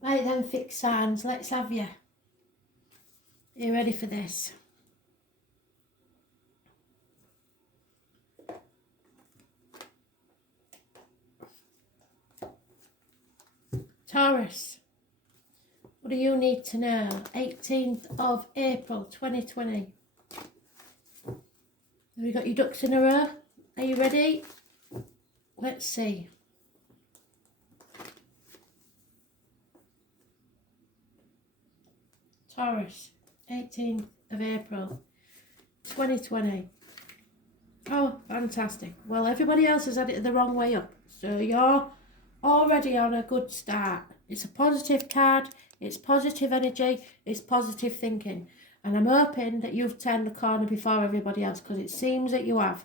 Right then, fixed signs, let's have you. Are you ready for this? Taurus, what do you need to know? 18th of April 2020. Have you got your ducks in a row? Are you ready? Let's see. Taurus, 18th of April 2020. Oh, fantastic. Well, everybody else has had it the wrong way up. So you're already on a good start. It's a positive card. It's positive energy. It's positive thinking. And I'm hoping that you've turned the corner before everybody else, because it seems that you have.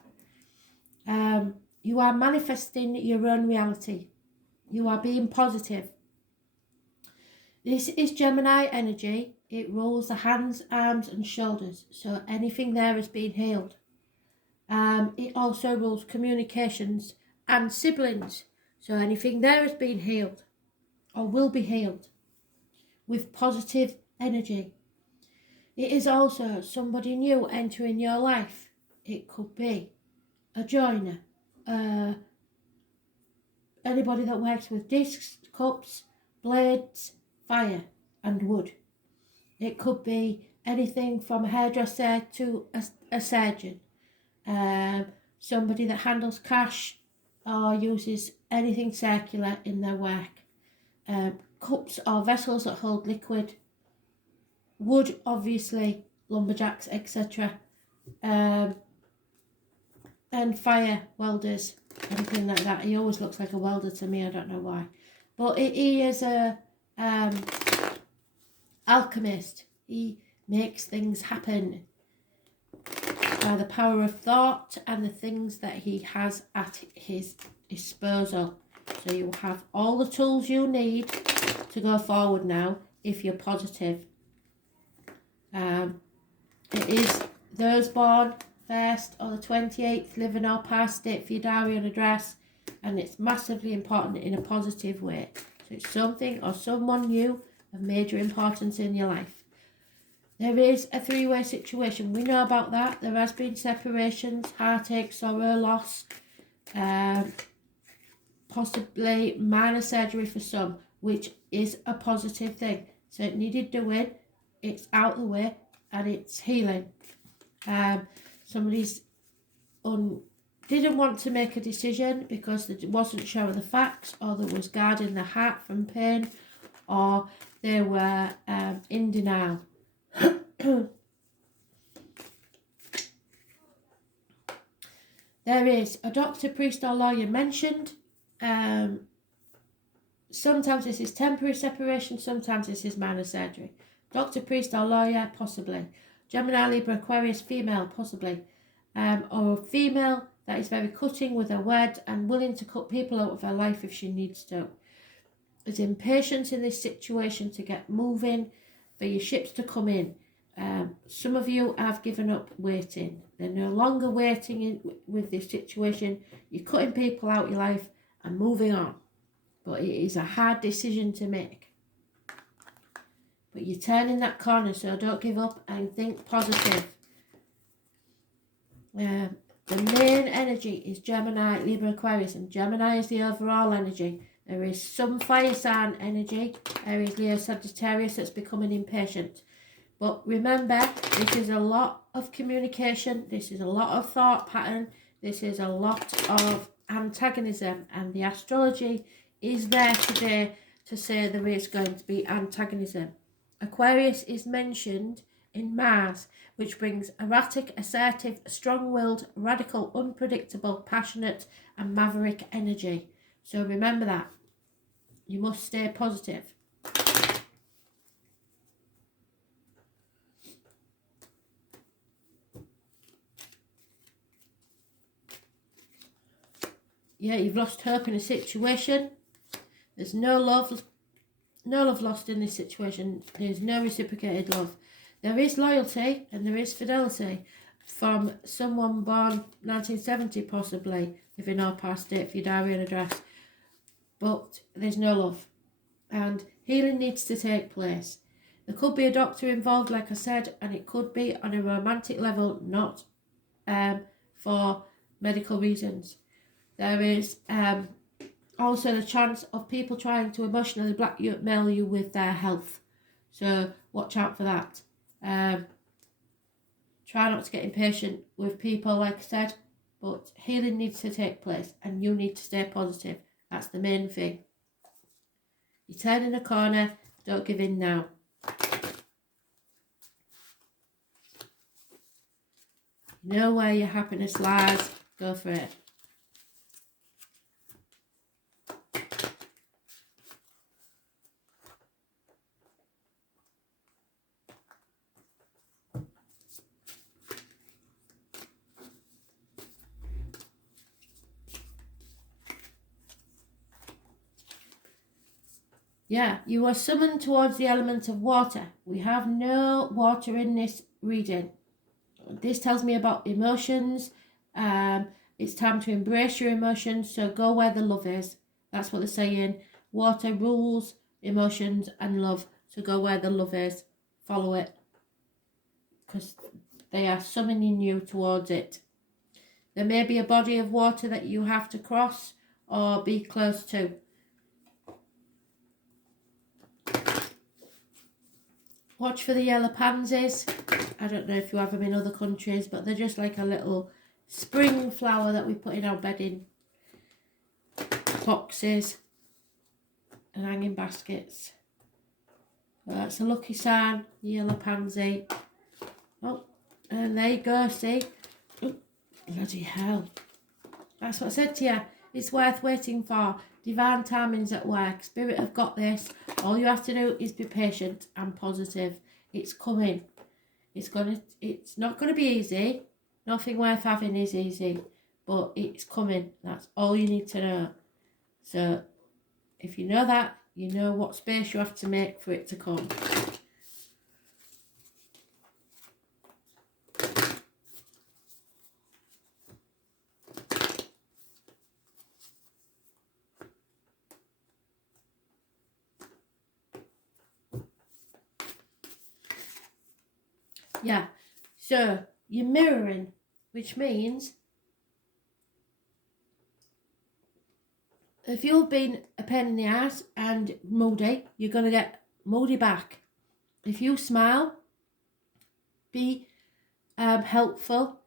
You are manifesting your own reality. You are being positive. This is Gemini energy. It rules the hands, arms and shoulders. So anything there has been healed. It also rules communications and siblings. So anything there has been healed or will be healed with positive energy. It is also somebody new entering your life. It could be a joiner, anybody that works with discs, cups, blades, fire and wood. It could be anything from a hairdresser to a surgeon. Somebody that handles cash or uses anything circular in their work. Cups or vessels that hold liquid. Wood, obviously, lumberjacks, etc. And fire welders, anything like that. He always looks like a welder to me, I don't know why. But he is a alchemist. He makes things happen by the power of thought and the things that he has at his disposal. So you have all the tools you need to go forward now if you're positive. It is those born 1st or the 28th, living or past it for your diary and address, and it's massively important in a positive way. So it's something or someone new of major importance in your life. There is a three-way situation. We know about that. There has been separations, heartache, sorrow, loss, possibly minor surgery for some, which is a positive thing. So it needed doing, it's out the way, and it's healing. Somebody's didn't want to make a decision because they wasn't sure of the facts, or they was guarding their heart from pain, or they were in denial. There is a doctor, priest or lawyer mentioned. Sometimes this is temporary separation, sometimes this is minor surgery. Doctor, priest or lawyer, possibly. Gemini, Libra, Aquarius, female, possibly. Or a female that is very cutting with her words and willing to cut people out of her life if she needs to. There's impatience in this situation to get moving, for your ships to come in. Some of you have given up waiting. They're no longer waiting with this situation. You're cutting people out of your life and moving on. But it is a hard decision to make. But you're turning that corner, so don't give up and think positive. The main energy is Gemini, Libra, Aquarius, and Gemini is the overall energy. There is some fire sign energy, Aries, Leo, Sagittarius, that's becoming impatient. But remember, this is a lot of communication, this is a lot of thought pattern, this is a lot of antagonism, and the astrology is there today to say there is going to be antagonism. Aquarius is mentioned in Mars, which brings erratic, assertive, strong-willed, radical, unpredictable, passionate and maverick energy. So remember that. You must stay positive. Yeah, you've lost hope in a situation. There's no love lost in this situation. There's no reciprocated love. There is loyalty and there is fidelity from someone born 1970 possibly, living or past it for your diary and address. But there's no love. And Healing needs to take place. There could be a doctor involved, like I said, and it could be on a romantic level, not for medical reasons. There is also the chance of people trying to emotionally blackmail you with their health. So watch out for that. Try not to get impatient with people, like I said, but healing needs to take place and you need to stay positive. That's the main thing. You turn in a corner, don't give in now. You know where your happiness lies, go for it. Yeah, you are summoned towards the element of water. We have no water in this reading. This tells me about emotions. It's time to embrace your emotions, so go where the love is. That's what they're saying. Water rules emotions and love, so go where the love is. Follow it, because they are summoning you towards it. There may be a body of water that you have to cross or be close to. Watch for the yellow pansies. I don't know if you have them in other countries, but they're just like a little spring flower that we put in our bedding boxes and hanging baskets. Well, that's a lucky sign, yellow pansy. Oh, and there you go, see? Oh, bloody hell. That's what I said to you. It's worth waiting for. Divine timing's at work. Spirit have got this. All you have to do is be patient and positive. It's coming. It's not gonna be easy. Nothing worth having is easy, but it's coming. That's all you need to know. So if you know that, you know what space you have to make for it to come. Yeah, so you're mirroring, which means if you've been a pain in the ass and moody, you're going to get moody back. If you smile, be helpful,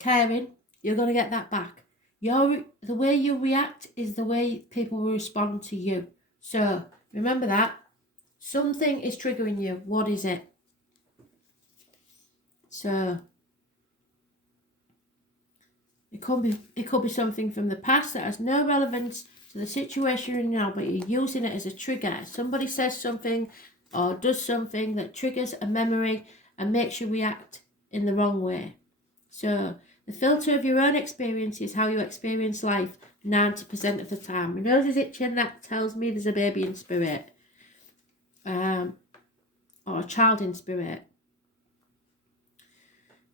caring, you're going to get that back. The way you react is the way people will respond to you. So remember that. Something is triggering you. What is it? So it could be something from the past that has no relevance to the situation you're in now, but you're using it as a trigger. Somebody says something or does something that triggers a memory and makes you react in the wrong way. So the filter of your own experience is how you experience life 90% of the time. My nose is itching, that tells me there's a baby in spirit. Or a child in spirit.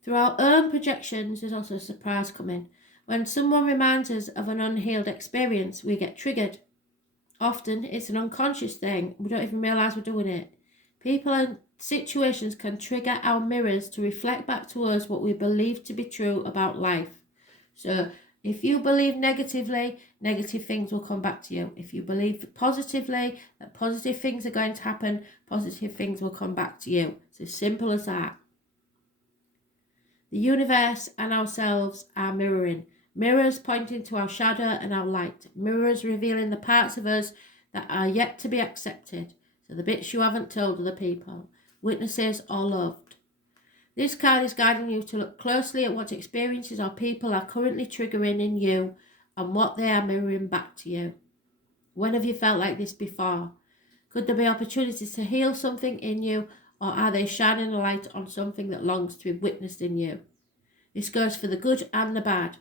Through our own projections, there's also a surprise coming. When someone reminds us of an unhealed experience, we get triggered. Often, it's an unconscious thing. We don't even realise we're doing it. People and situations can trigger our mirrors to reflect back to us what we believe to be true about life. So, if you believe negatively, negative things will come back to you. If you believe positively, that positive things are going to happen, positive things will come back to you. It's as simple as that. The universe and ourselves are mirroring. Mirrors pointing to our shadow and our light. Mirrors revealing the parts of us that are yet to be accepted. So the bits you haven't told other people. Witnesses or loved. This card is guiding you to look closely at what experiences or people are currently triggering in you and what they are mirroring back to you. When have you felt like this before? Could there be opportunities to heal something in you, or are they shining a light on something that longs to be witnessed in you? This goes for the good and the bad.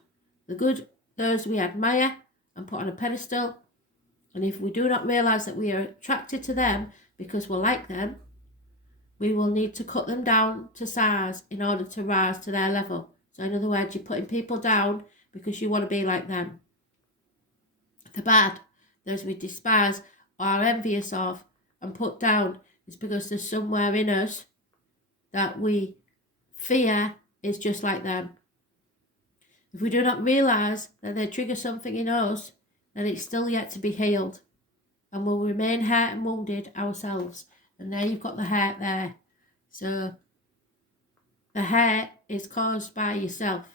The good, those we admire and put on a pedestal, and if we do not realise that we are attracted to them because we're like them, we will need to cut them down to size in order to rise to their level. So in other words, you're putting people down because you want to be like them. The bad, those we despise or are envious of, and put down is because there's somewhere in us that we fear is just like them. If we do not realise that they trigger something in us, then it's still yet to be healed and will remain hurt and wounded ourselves. And there you've got the hurt there. So the hurt is caused by yourself.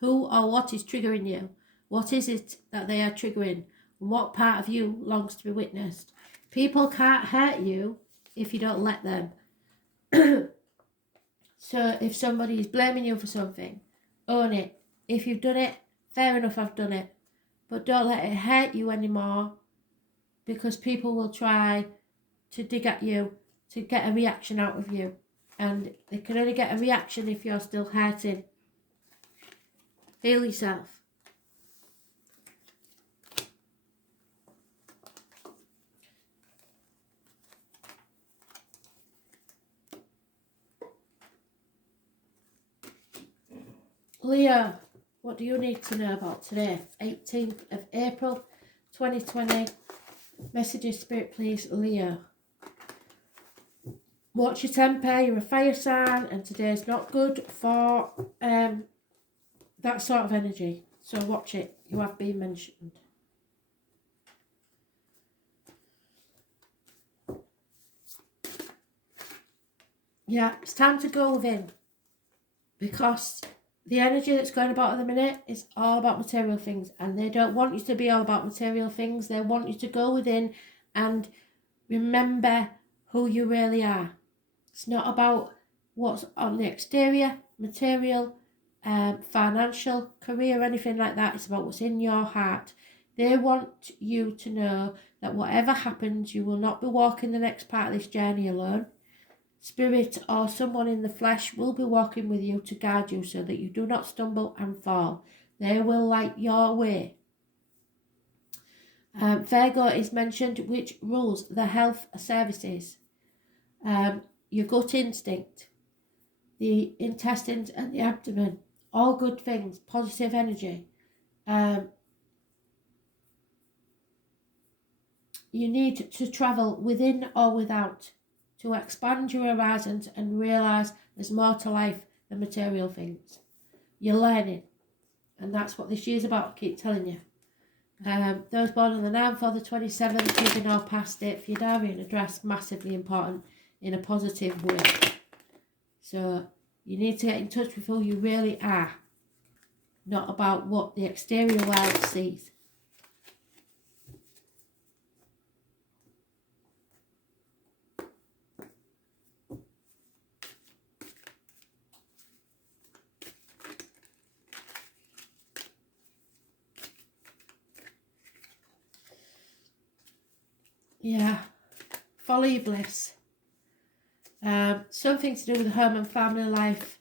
Who or what is triggering you? What is it that they are triggering? And what part of you longs to be witnessed? People can't hurt you if you don't let them. So if somebody is blaming you for something, own it. If you've done it, fair enough, I've done it. But don't let it hurt you anymore, because people will try to dig at you to get a reaction out of you. And they can only get a reaction if you're still hurting. Heal yourself. Leo, what do you need to know about today? 18th of April 2020. Messages, Spirit, please, Leo. Watch your temper, you're a fire sign, and today's not good for that sort of energy. So watch it. You have been mentioned. Yeah, it's time to go within, because the energy that's going about at the minute is all about material things, and they don't want you to be all about material things. They want you to go within and remember who you really are. It's not about what's on the exterior, material, financial, career, anything like that. It's about what's in your heart. They want you to know that whatever happens, you will not be walking the next part of this journey alone. Spirit or someone in the flesh will be walking with you to guide you so that you do not stumble and fall. They will light your way. Virgo is mentioned, which rules the health services. Your gut instinct, the intestines and the abdomen, all good things, positive energy. You need to travel within or without to expand your horizons and realise there's more to life than material things. You're learning, and that's what this year's about, I keep telling you. Those born on the 9th or the 27th, you've been all past it. For your diary and address, massively important in a positive way. So you need to get in touch with who you really are, not about what the exterior world sees. Yeah, follow your bliss. Something to do with home and family life.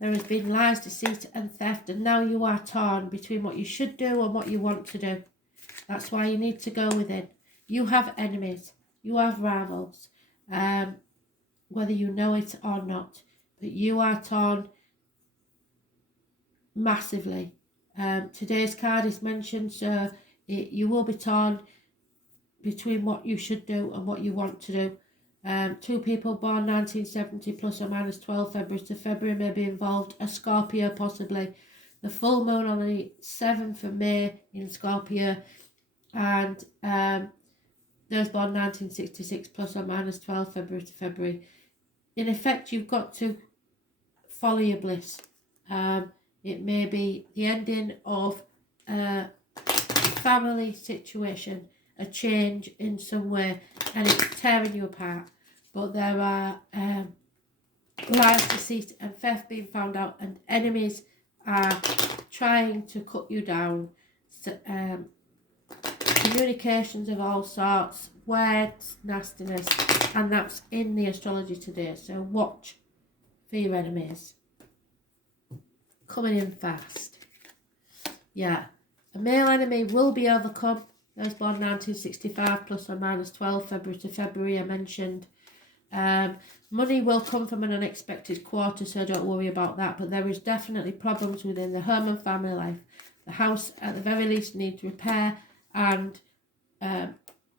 There has been lies, deceit and theft, and now you are torn between what you should do and what you want to do. That's why you need to go within. You have enemies, you have rivals, whether you know it or not, but you are torn massively. Today's card is mentioned, so you will be torn between what you should do and what you want to do. Two people born 1970 plus or minus 12 February to February may be involved. A Scorpio possibly. The full moon on the 7th of May in Scorpio, and those born 1966 plus or minus 12 February to February. In effect, you've got to follow your bliss. It may be the ending of a family situation, a change in some way, and it's tearing you apart. But there are lies, deceit and theft being found out, and enemies are trying to cut you down. So, communications of all sorts, words, nastiness, and that's in the astrology today. So watch for your enemies coming in fast. Yeah, a male enemy will be overcome. Those born 1965 plus or minus 12 February to February I mentioned. Money will come from an unexpected quarter, so don't worry about that, but there is definitely problems within the home and family life. The house at the very least needs repair, and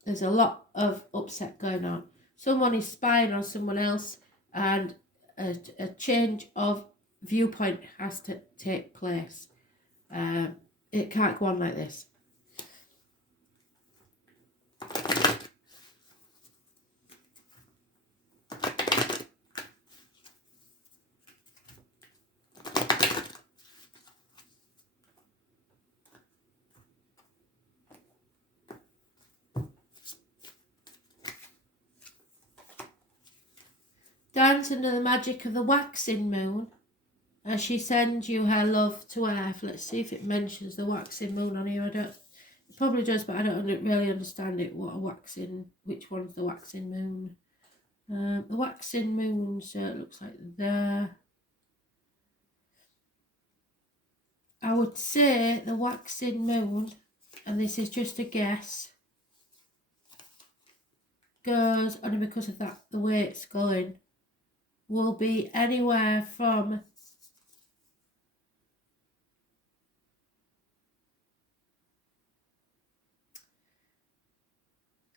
There's a lot of upset going on. Someone is spying on someone else, and a change of viewpoint has to take place. It can't go on like this. Dance under the magic of the waxing moon as she sends you her love to earth. Let's see if it mentions the waxing moon on here. It probably does, but I don't really understand it. Which one's the waxing moon? The waxing moon, so it looks like there. I would say the waxing moon, and this is just a guess, goes, only because of that, the way it's going, will be anywhere from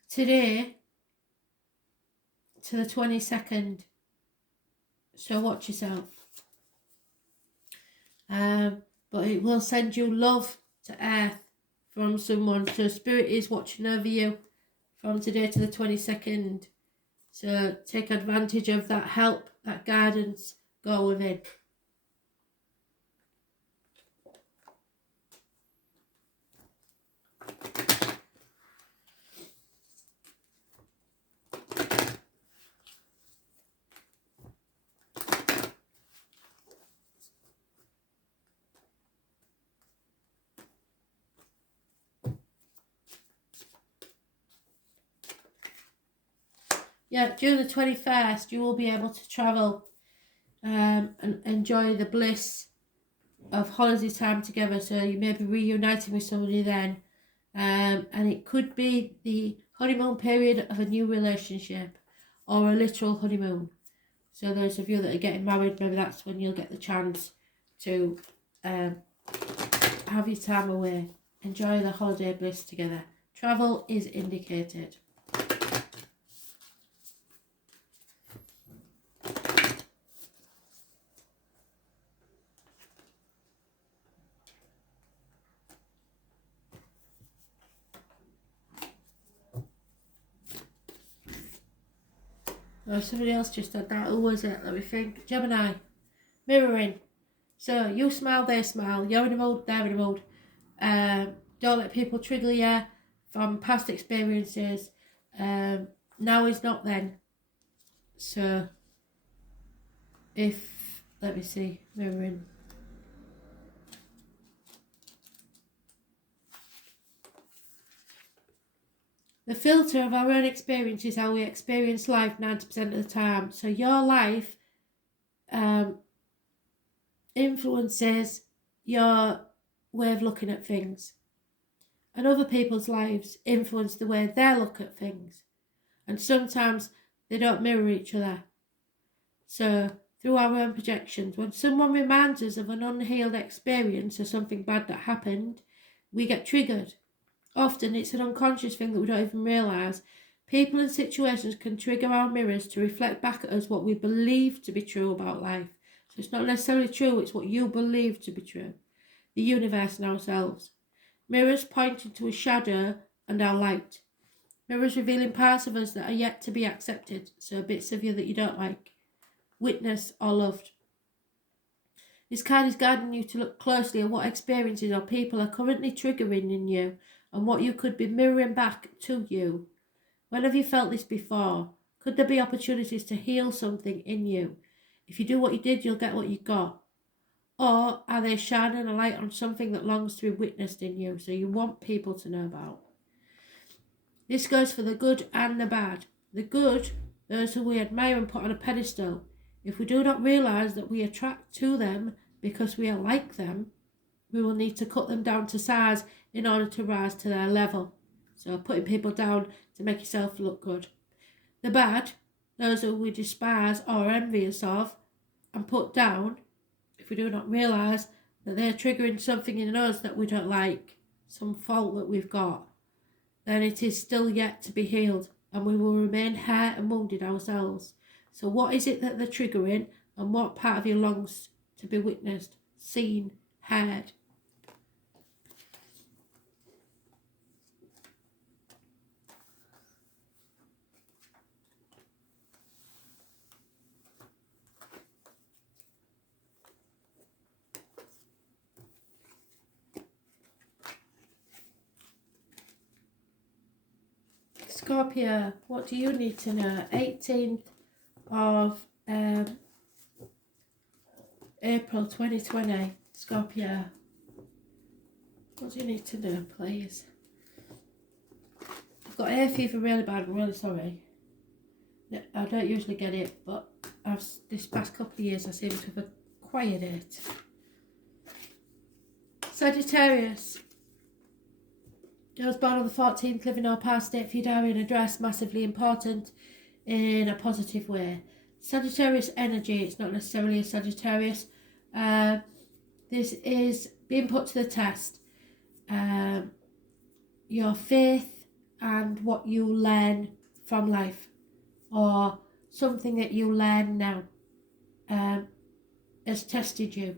today to the 22nd. So watch yourself. But it will send you love to earth from someone. So Spirit is watching over you from today to the 22nd. So take advantage of that help, that guidance, go within. Yeah, June the 21st, you will be able to travel and enjoy the bliss of holiday time together. So you may be reuniting with somebody then. And it could be the honeymoon period of a new relationship or a literal honeymoon. So those of you that are getting married, maybe that's when you'll get the chance to have your time away. Enjoy the holiday bliss together. Travel is indicated. Oh, somebody else just said that. Who was it? Let me think. Gemini. Mirroring. So you smile, they smile. You're in a mood, they're in a mood. Don't let people trigger you from past experiences. Now is not then. So if, let me see, mirroring. The filter of our own experience is how we experience life 90% of the time. So your life influences your way of looking at things. And other people's lives influence the way they look at things. And sometimes they don't mirror each other. So through our own projections, when someone reminds us of an unhealed experience or something bad that happened, we get triggered. Often it's an unconscious thing that we don't even realise. People and situations can trigger our mirrors to reflect back at us what we believe to be true about life. So it's not necessarily true, it's what you believe to be true. The universe and ourselves. Mirrors pointing to a shadow and our light. Mirrors revealing parts of us that are yet to be accepted. So bits of you that you don't like, witnessed or loved. This card is guiding you to look closely at what experiences or people are currently triggering in you and what you could be mirroring back to you. When have you felt this before? Could there be opportunities to heal something in you? If you do what you did, you'll get what you got. Or are they shining a light on something that longs to be witnessed in you, so you want people to know about? This goes for the good and the bad. The good, those who we admire and put on a pedestal. If we do not realise that we attract to them because we are like them, we will need to cut them down to size in order to rise to their level. So putting people down to make yourself look good. The bad, those who we despise or are envious of and put down, if we do not realise that they're triggering something in us that we don't like, some fault that we've got. then it is still yet to be healed, and we will remain hurt and wounded ourselves. So what is it that they're triggering, and what part of you longs to be witnessed, seen, heard? Scorpio, what do you need to know? 18th of April 2020. Scorpio, what do you need to know, please? I've got hay fever really bad. I'm really sorry. I don't usually get it, but this past couple of years I seem to have acquired it. Sagittarius. I was born on the 14th, living or past date for your diary and address, massively important in a positive way. Sagittarius energy, it's not necessarily a Sagittarius. This is being put to the test. Your faith and what you learn from life, or something that you learn now, has tested you.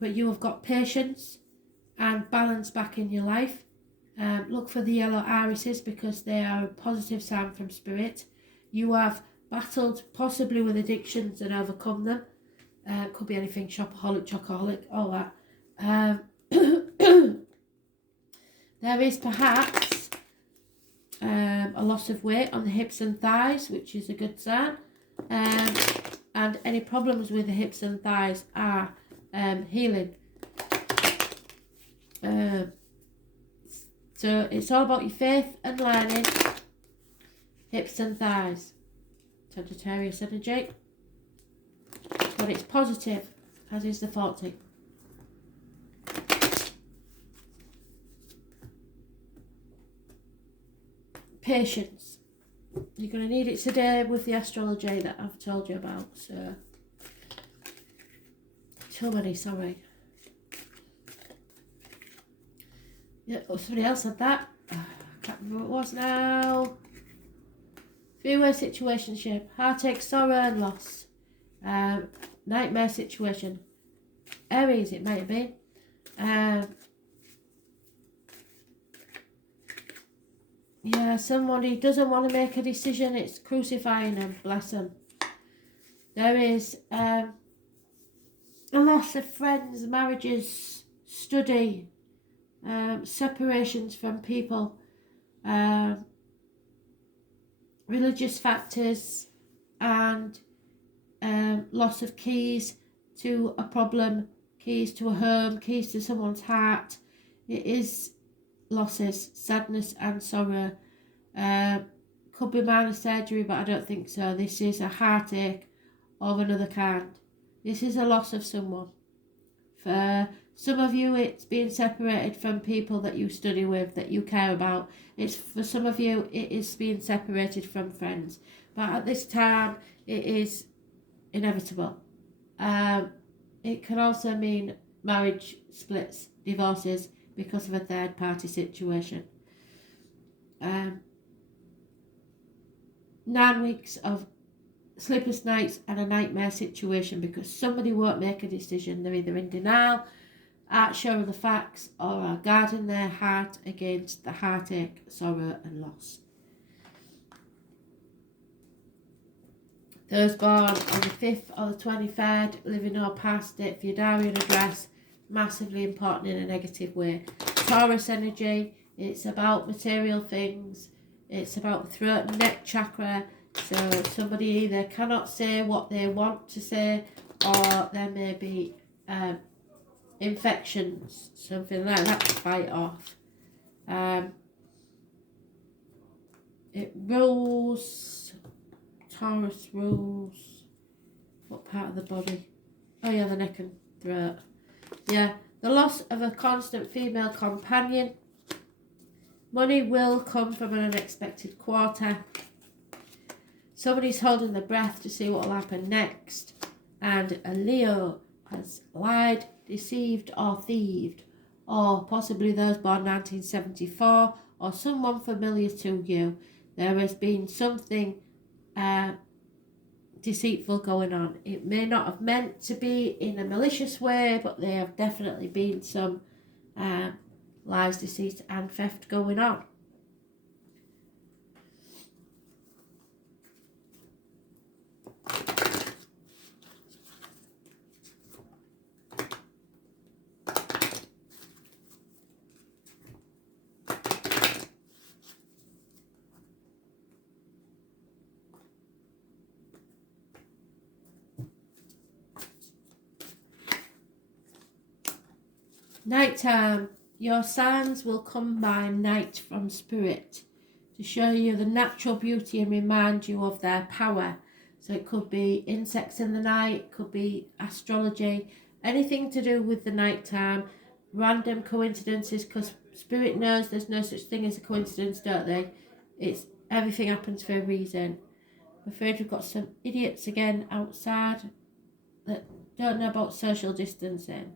But you have got patience and balance back in your life. Look for the yellow irises because they are a positive sign from spirit. You have battled possibly with addictions and overcome them. Could be anything, shopaholic, chocoholic, all that. There is perhaps a loss of weight on the hips and thighs, which is a good sign. And any problems with the hips and thighs are healing. So it's all about your faith and learning, hips and thighs. Sagittarius energy. But it's positive, as is the 40. Patience. You're going to need it today with the astrology that I've told you about. So, too many, sorry. Yeah, oh, somebody else had that. I can't remember what it was now. Three-way situationship. Heartache, sorrow and loss. Nightmare situation. Aries, it might have been. Yeah, somebody doesn't want to make a decision. It's crucifying them. Bless them. There is a loss of friends, marriages, study, separations from people, religious factors, and loss of keys to a problem, keys to a home, keys to someone's heart. It is losses, sadness and sorrow. Could be minor surgery, but I don't think so. This is a heartache of another kind. This is a loss of someone. For some of you, it's being separated from people that you study with, that you care about. It's for some of you, it is being separated from friends. But at this time, it is inevitable. It can also mean marriage splits, divorces, because of a third party situation. 9 weeks of sleepless nights and a nightmare situation because somebody won't make a decision. They're either in denial, aren't sure of the facts, or are guarding their heart against the heartache, sorrow and loss. Those born on the 5th or the 23rd, living or past date for your diary and address, massively important in a negative way. Taurus energy, it's about material things, it's about the throat and neck chakra. So somebody either cannot say what they want to say, or there may be infections, something like that to fight off. It rules, Taurus rules, what part of the body? Oh yeah, the neck and throat. Yeah, the loss of a constant female companion. Money will come from an unexpected quarter. Somebody's holding their breath to see what will happen next. And a Leo has lied, deceived or thieved. Or possibly those born 1974 or someone familiar to you. There has been something deceitful going on. It may not have meant to be in a malicious way, but there have definitely been some lies, deceit and theft going on. Nighttime. Your signs will combine night from spirit to show you the natural beauty and remind you of their power. So it could be insects in the night, could be astrology, anything to do with the nighttime, random coincidences, because spirit knows there's no such thing as a coincidence, don't they? It's everything happens for a reason. I'm afraid we've got some idiots again outside that don't know about social distancing.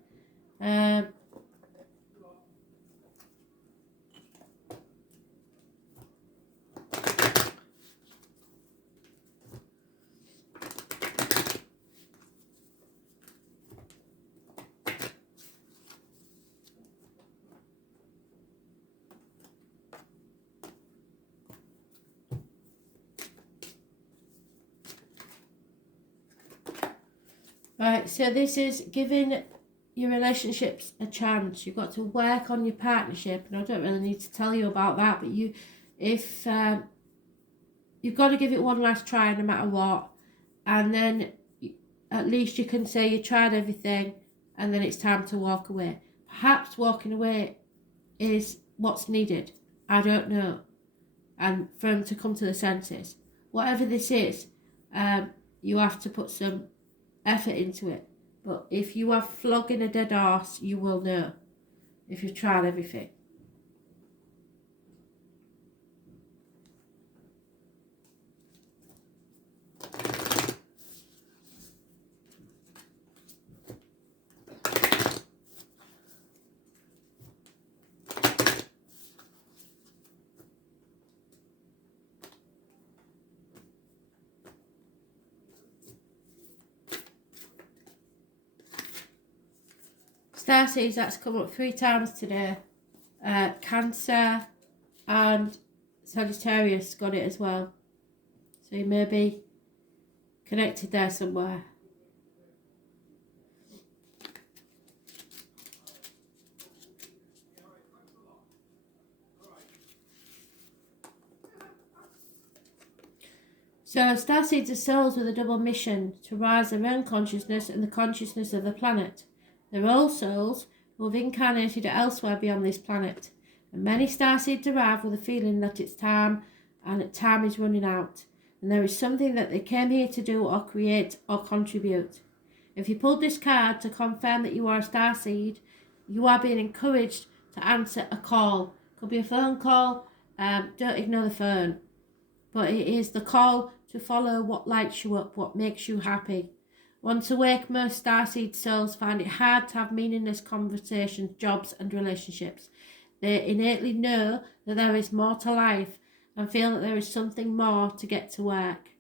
Right, so this is giving your relationships a chance. You've got to work on your partnership, and I don't really need to tell you about that, but you've got to give it one last try no matter what, and then at least you can say you tried everything, and then it's time to walk away. Perhaps walking away is what's needed. I don't know. And for them to come to the senses. Whatever this is, you have to put some effort into it. But if you are flogging a dead horse, you will know if you've tried everything. Starseeds, that's come up 3 times today. Cancer and Sagittarius got it as well. So you may be connected there somewhere. So starseeds are souls with a double mission to rise their own consciousness and the consciousness of the planet. They're all souls who have incarnated elsewhere beyond this planet. And many starseeds arrive with a feeling that it's time and that time is running out. And there is something that they came here to do or create or contribute. If you pulled this card to confirm that you are a starseed, you are being encouraged to answer a call. Could be a phone call. Don't ignore the phone. But it is the call to follow what lights you up, what makes you happy. Once awake, most starseed souls find it hard to have meaningless conversations, jobs and relationships. They innately know that there is more to life and feel that there is something more to get to work.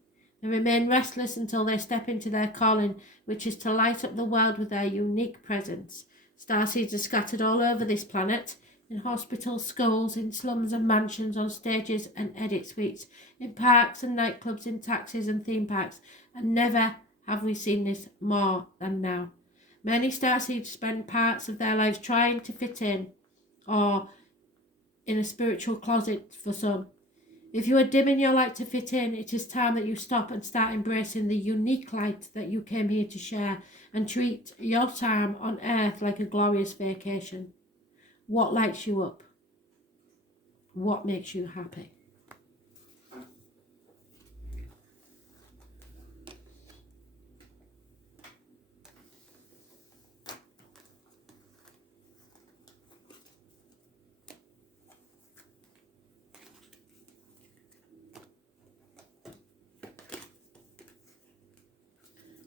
They remain restless until they step into their calling, which is to light up the world with their unique presence. Starseeds are scattered all over this planet, in hospitals, schools, in slums and mansions, on stages and edit suites, in parks and nightclubs, in taxis and theme parks, and never have we seen this more than now. Many starseeds spend parts of their lives trying to fit in, or in a spiritual closet for some. If you are dimming your light to fit in, it is time that you stop and start embracing the unique light that you came here to share and treat your time on earth like a glorious vacation. What lights you up? What makes you happy?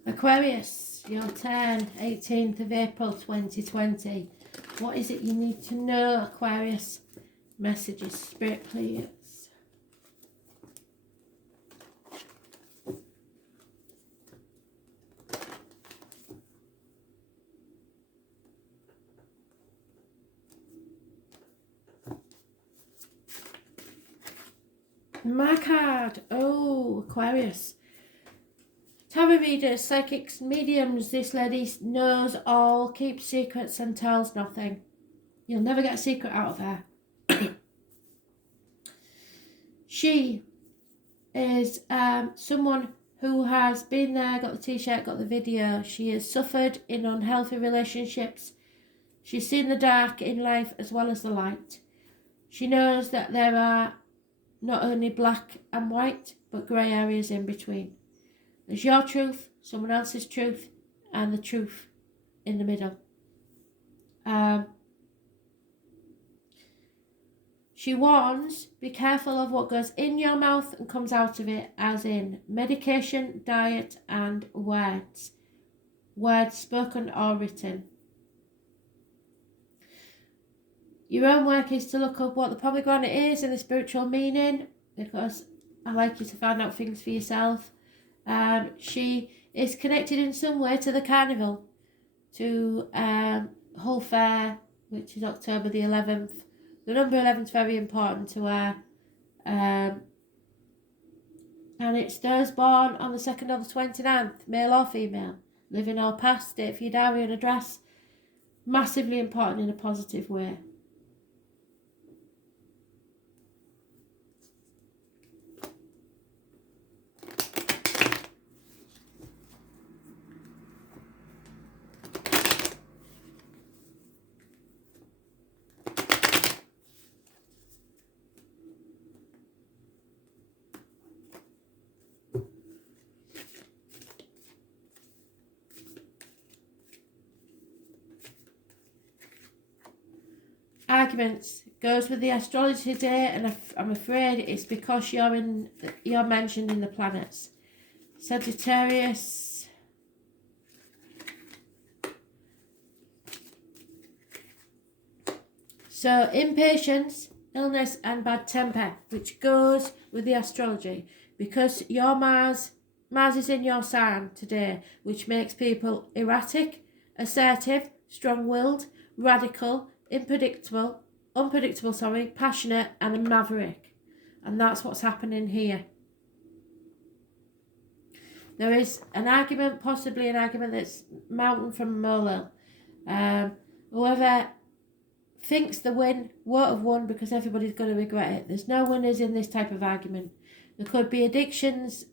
Aquarius, your turn, 18th of April 2020. What is it you need to know, Aquarius? Messages, Spirit, please. My card. Oh, Aquarius. Tarot readers, psychics, mediums. This lady knows all, keeps secrets and tells nothing. You'll never get a secret out of her. She is someone who has been there, got the t-shirt, got the video. She has suffered in unhealthy relationships. She's seen the dark in life as well as the light. She knows that there are not only black and white, but grey areas in between. There's your truth, someone else's truth, and the truth in the middle. She warns, be careful of what goes in your mouth and comes out of it, as in medication, diet, and words. Words spoken or written. Your own work is to look up what the pomegranate is and the spiritual meaning, because I like you to find out things for yourself. She is connected in some way to the carnival, to Hull Fair, which is October the 11th. The number 11 is very important to her. And it's those born on the 2nd or the 29th, male or female, living or past, date for your diary and address. Massively important in a positive way. Arguments goes with the astrology today, and I'm afraid it's because you're mentioned in the planets. Sagittarius. So impatience, illness, and bad temper, which goes with the astrology, because your Mars is in your sign today, which makes people erratic, assertive, strong-willed, radical, unpredictable, passionate, and a maverick. And that's what's happening here. There is an argument, possibly an argument that's mountain from a molehill. Whoever thinks the win won't have won, because everybody's going to regret it. There's no winners in this type of argument. There could be addictions